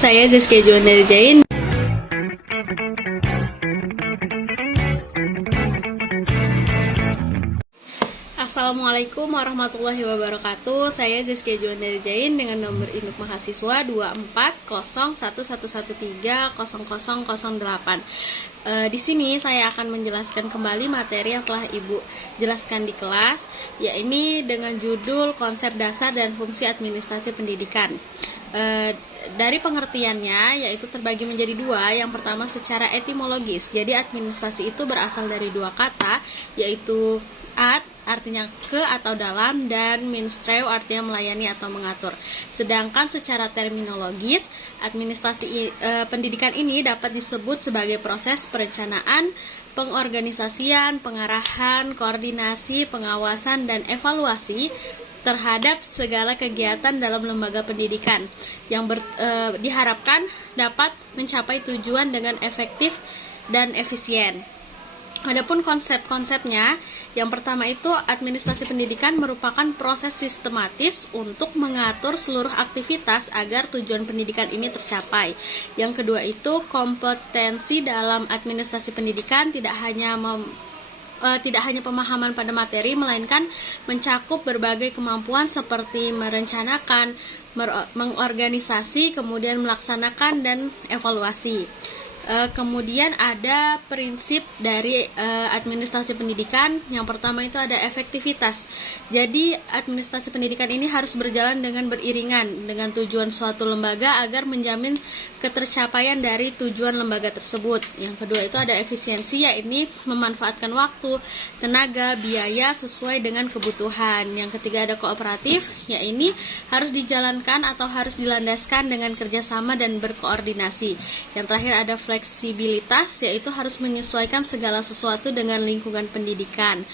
saya Zizkia Juan dari Jain. Assalamualaikum warahmatullahi wabarakatuh. Saya Zizkia Juan dari Jain dengan nomor induk mahasiswa 240111300008. Di sini saya akan menjelaskan kembali materi yang telah Ibu jelaskan di kelas, yaitu dengan judul konsep dasar dan fungsi administrasi pendidikan. Dari pengertiannya yaitu terbagi menjadi dua. Yang pertama secara etimologis. Jadi administrasi itu berasal dari dua kata, yaitu ad artinya ke atau dalam, dan minstreu artinya melayani atau mengatur. Sedangkan secara terminologis, administrasi pendidikan ini dapat disebut sebagai proses perencanaan, pengorganisasian, pengarahan, koordinasi, pengawasan, dan evaluasi terhadap segala kegiatan dalam lembaga pendidikan yang diharapkan dapat mencapai tujuan dengan efektif dan efisien. Adapun konsep-konsepnya, yang pertama itu administrasi pendidikan merupakan proses sistematis untuk mengatur seluruh aktivitas agar tujuan pendidikan ini tercapai. Yang kedua itu kompetensi dalam administrasi pendidikan tidak hanya pemahaman pada materi, melainkan mencakup berbagai kemampuan seperti merencanakan, mengorganisasi, kemudian melaksanakan, dan evaluasi. Kemudian ada prinsip dari administrasi pendidikan. Yang pertama itu ada efektivitas. Jadi administrasi pendidikan ini harus berjalan dengan beriringan dengan tujuan suatu lembaga agar menjamin ketercapaian dari tujuan lembaga tersebut. Yang kedua itu ada efisiensi, yaitu memanfaatkan waktu, tenaga, biaya sesuai dengan kebutuhan. Yang ketiga ada kooperatif, yaitu harus dijalankan atau harus dilandaskan dengan kerjasama dan berkoordinasi. Yang terakhir ada fleksibilitas, yaitu harus menyesuaikan segala sesuatu dengan lingkungan pendidikan.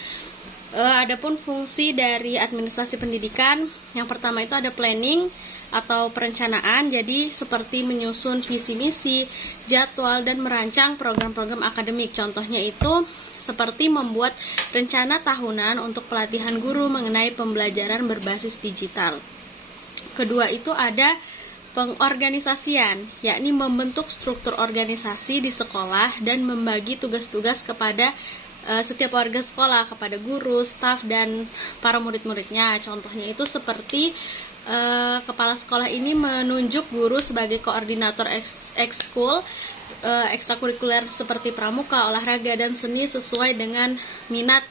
Adapun fungsi dari administrasi pendidikan, yang pertama itu ada planning atau perencanaan, jadi seperti menyusun visi misi, jadwal, dan merancang program-program akademik. Contohnya itu seperti membuat rencana tahunan untuk pelatihan guru mengenai pembelajaran berbasis digital. Kedua itu ada pengorganisasian, yakni membentuk struktur organisasi di sekolah dan membagi tugas-tugas kepada setiap warga sekolah, kepada guru, staf, dan para murid-muridnya. Contohnya itu seperti kepala sekolah ini menunjuk guru sebagai koordinator ekskul, ekstrakurikuler seperti pramuka, olahraga, dan seni sesuai dengan minat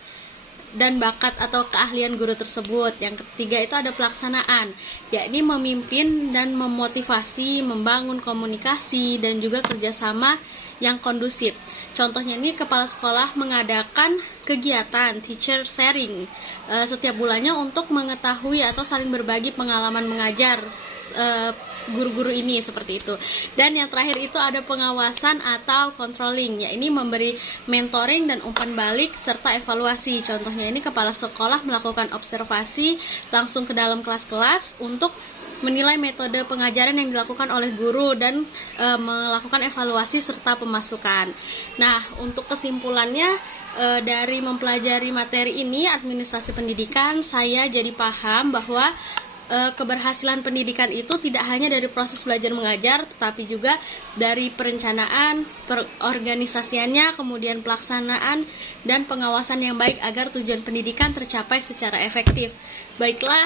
dan bakat atau keahlian guru tersebut. Yang ketiga itu ada pelaksanaan, yakni memimpin dan memotivasi, membangun komunikasi, dan juga kerjasama yang kondusif. Contohnya ini kepala sekolah mengadakan kegiatan teacher sharing setiap bulannya untuk mengetahui atau saling berbagi pengalaman mengajar guru-guru ini, seperti itu. Dan yang terakhir itu ada pengawasan atau controlling, yakni memberi mentoring dan umpan balik serta evaluasi. Contohnya ini kepala sekolah melakukan observasi langsung ke dalam kelas-kelas untuk menilai metode pengajaran yang dilakukan oleh guru dan melakukan evaluasi serta pemasukan. Nah, untuk kesimpulannya dari mempelajari materi ini administrasi pendidikan, saya jadi paham bahwa keberhasilan pendidikan itu tidak hanya dari proses belajar mengajar, tetapi juga dari perencanaan, perorganisasiannya, kemudian pelaksanaan dan pengawasan yang baik agar tujuan pendidikan tercapai secara efektif. Baiklah,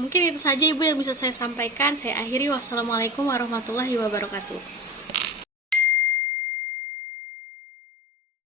mungkin itu saja Ibu yang bisa saya sampaikan. Saya akhiri. Wassalamualaikum warahmatullahi wabarakatuh.